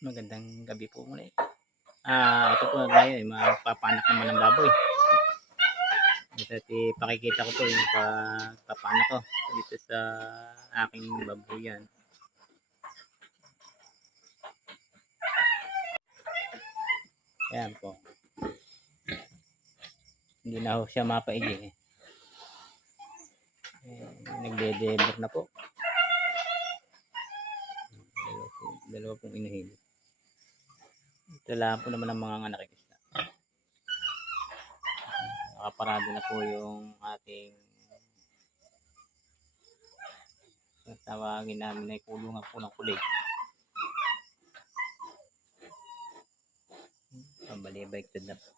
Magandang gabi po muli. Ito po ngayon, magpapaanak naman ng baboy. At ipakikita ko po yung pagpapaanak ko dito sa aking babuyan. Ayan po. Hindi na ho siya mapaigi. Nagde-deliver na po. Dalawa pong inahili. Ito lang po naman ang mga anak isda. Nakaparado na po yung ating tawagin namin ay kulungan po ng kulig. Pambalibaiktad na po.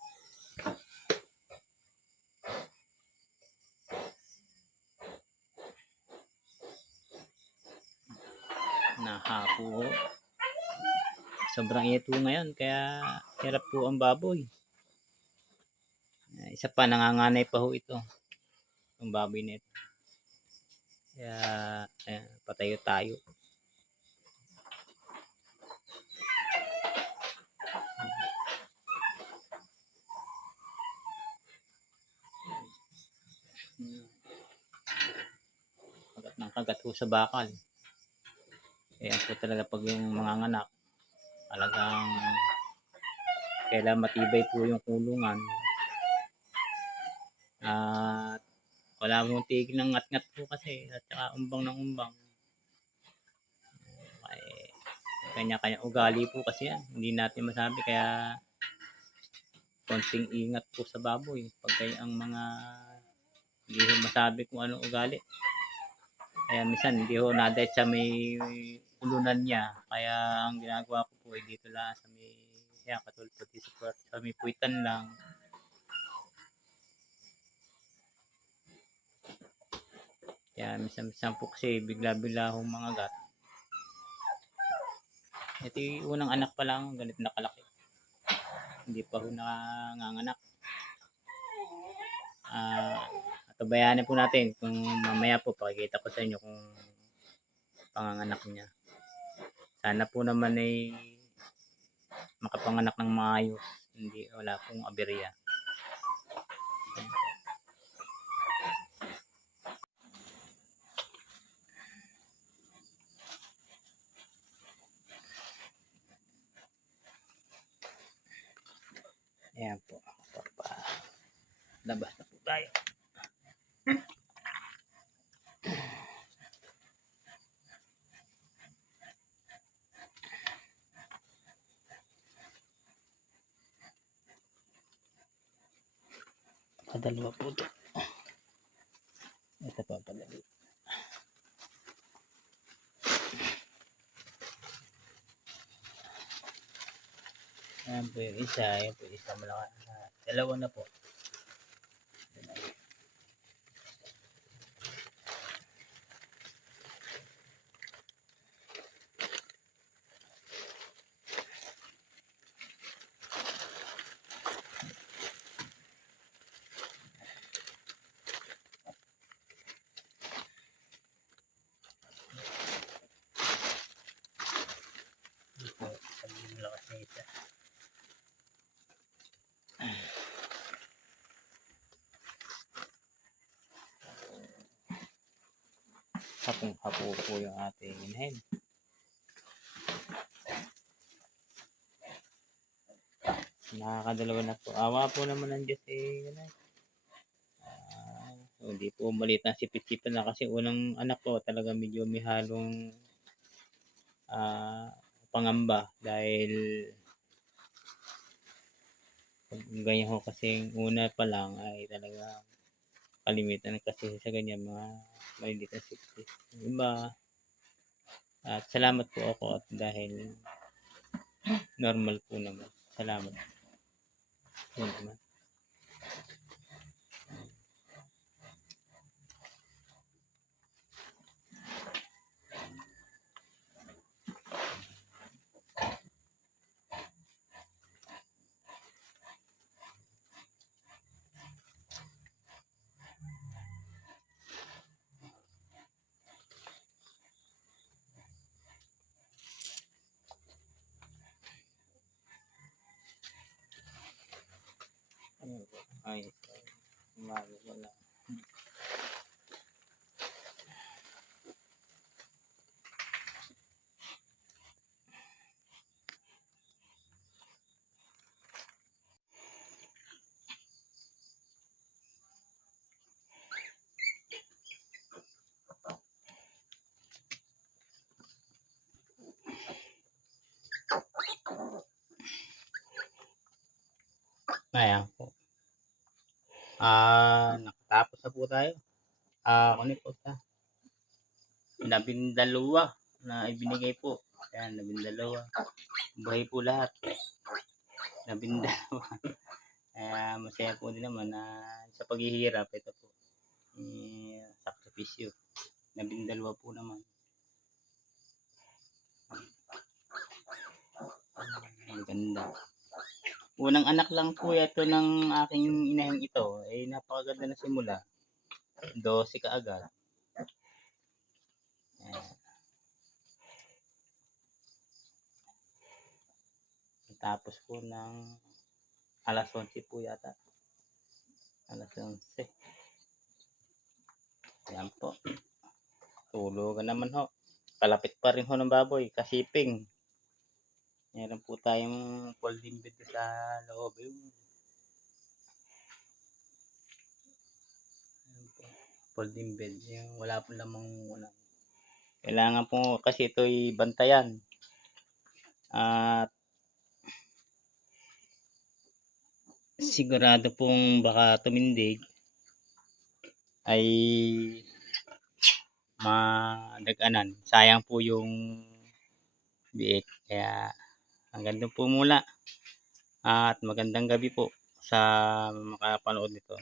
Nahapo. Sobrang init po ngayon kaya hirap po ang baboy. Isa pa, nanganganay pa ho ito. Ang baboy na ito. Kaya patayo tayo. Kagat ng kagat ho sa bakal. Kaya po talaga pag yung mga anak, talagang kailangan matibay po yung kulungan. At wala mong tigil ng ngat-ngat po kasi at saka umbang ng umbang. Kanya-kanya ugali po kasi yan. Hindi natin masabi kaya konting ingat po sa baboy. Pag ang mga hindi ho masabi kung anong ugali. Kaya minsan hindi ho nadahit sa may ulunan niya. Kaya ang ginagawa ko po ay dito lang sa may katulad po dito sa may puwitan lang. Kaya minsan po kasi bigla-bigla hong mga gat. Ito yung unang anak pa lang, ganito nakalaki. Hindi pa ho nanganganak. Tabayanan po natin kung mamaya po pakikita ko sa inyo kung panganganak niya. Sana po naman ay makapanganak ng maayos. Hindi, wala pong aberya. Ayan po. Labas na po tayo. Dalawa po ito. Ito pa padali. Ayan po yung isa. Ayan po yung isa malaki. Dalawa na po. Malakas na isa. Hapong-hapo po yung ating inhen. Nakakadalawa na po. Awa po naman ng Diyos hindi po maliit na sipit-sipit na kasi unang anak ko talaga medyo may halong pangamba dahil ganyan ho kasi una pa lang ay talaga kalimitan kasi sa ganyan mga maliit na sipit. Iba. At salamat po ako at dahil normal po naman. Salamat po naman. Ay, umaga wala. Ayan po. Nakatapos na po tayo. Kunin po sa 12 na ibinigay po. Ayan, 12. Buhay po lahat. 12. Kaya masaya po din naman na sa paghihirap, ito po. Sakripisyo. 12 po naman. Ang ganda. Unang anak lang po ito ng aking inahing ito. Napakaganda na simula. 12 kaagad. Tapos po ng alas 11 po yata. Alas 11. Ayan po. Tulugan naman ho. Kalapit pa rin ho ng baboy. Kasiping. Meron po tayong folding bed sa loob. Folding bed. Yung wala po lamang unan. Kailangan po kasi ito'y bantayan. At sigurado pong baka tumindig ay madaganan. Sayang po yung biik. Kaya hanggang doon po mula. At magandang gabi po sa makapanood nito.